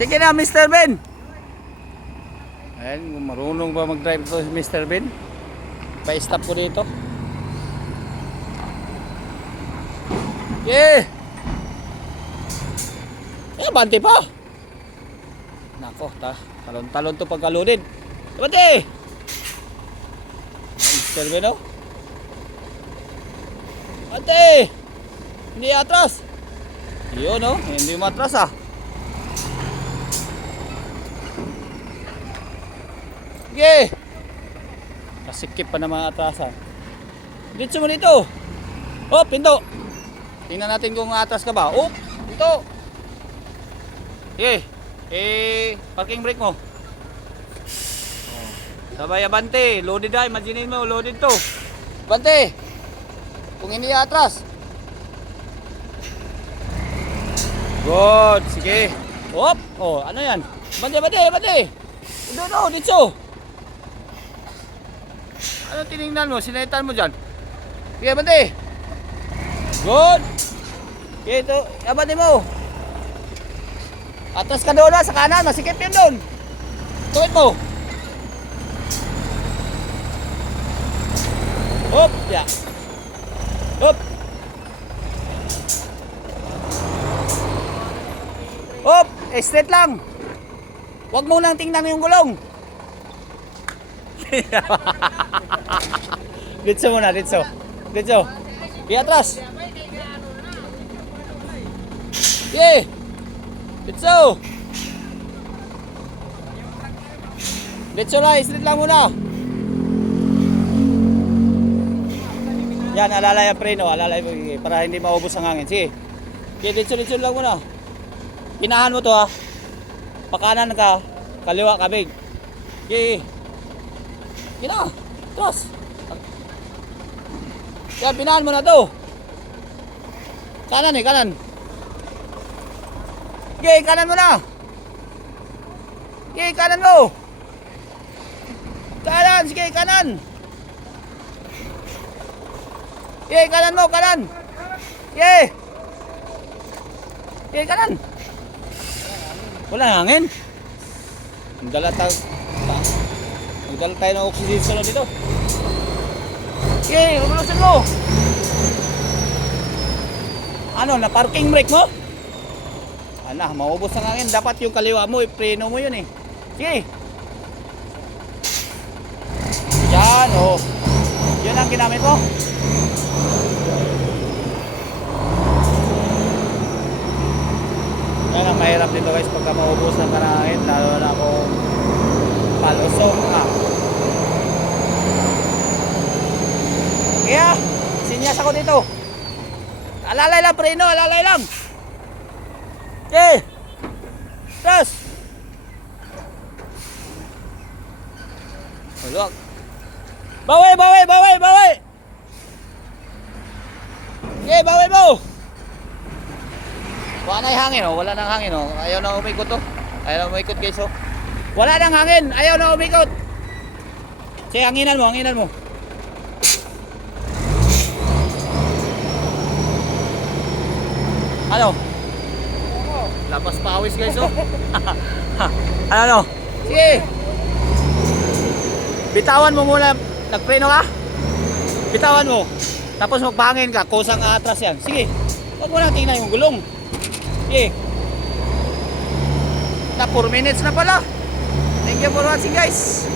Sige na, Mr. Ben. Ayan, marunong ba mag-drive to si Mr. Ben? Pa-stop ko dito. Yeah! Bante pa! Nako, talon-talon to pagkalunid. Bante! Mr. Ben, oh. Bante! Hindi atras. Yun, oh. Hindi matras, ah. Sige! Kasikip pa naman atrasan. Dito mo dito. Oh, pinto. Tingnan natin kung atras ka ba. Oh, pinto. Sige. Parking brake mo. Oh. Sabay, abante. Loaded na. Imagine mo, loaded to. Abante. Kung hindi atras. Good. Sige. Hop. Oh, ano yan? Abante. Doon, dito. Ano tinignan mo? Sinaitan mo dyan? Sige, abante. Good. Okay, ito. Abante mo. Atras ka doon sa kanan. Masikip yun doon. Tuwid mo. Hop. Yeah. Hop. Hop. Straight lang. Huwag mo nang tingnan yung gulong. Ditso muna, ditso. Iatras. Yeah. Ditso. Ditso lang, straight lang muna. Yan, alalay ang preno, alalay mo para hindi maubos ang hangin. Sige. Okay, ditso lang muna. Pinahan mo to, ha. Pakanan ka, kaliwa kabig. Okay. Gina, trust. Yan, pinahan mo na to. Kanan kanan. Okay, kanan mo na. Okay, kanan mo. Kanan, sige, kanan. Okay, kanan mo, kanan. Okay. Okay, kanan. Wala hangin. Magdala tayo ng oxygen dito. Okay, umulusin mo. Ano, na parking brake mo? Ano, maubos ang hangin. Dapat yung kaliwa mo, ipreno mo yun eh. Sige. Yan, oh. Yun ang ginamit mo. Yan ang mahirap dito guys pagka maubos ng hangin. Lalo na kung palusok na. Kaya, sinyas ako dito. Alalay lang, preno, alalay lang. Okay. Tapos. Hulog. Bawi. Okay, bawi mo. Wala na yung hangin, oh. Wala nang hangin, oh. Ayaw na umikot, oh. Ayaw na umikot, guys, oh. Wala nang hangin, ayaw na umikot. Sige, hanginan mo. Ano? Labas pawis, guys, oh. Ano? Sige. Bitawan mo muna. Nagpreno ka? Bitawan mo. Tapos magpahangin ka, kusang atras yan. Sige. Huwag mo lang tingnan yung gulong. Sige. Na 4 minutes na pala. Thank you for watching, guys.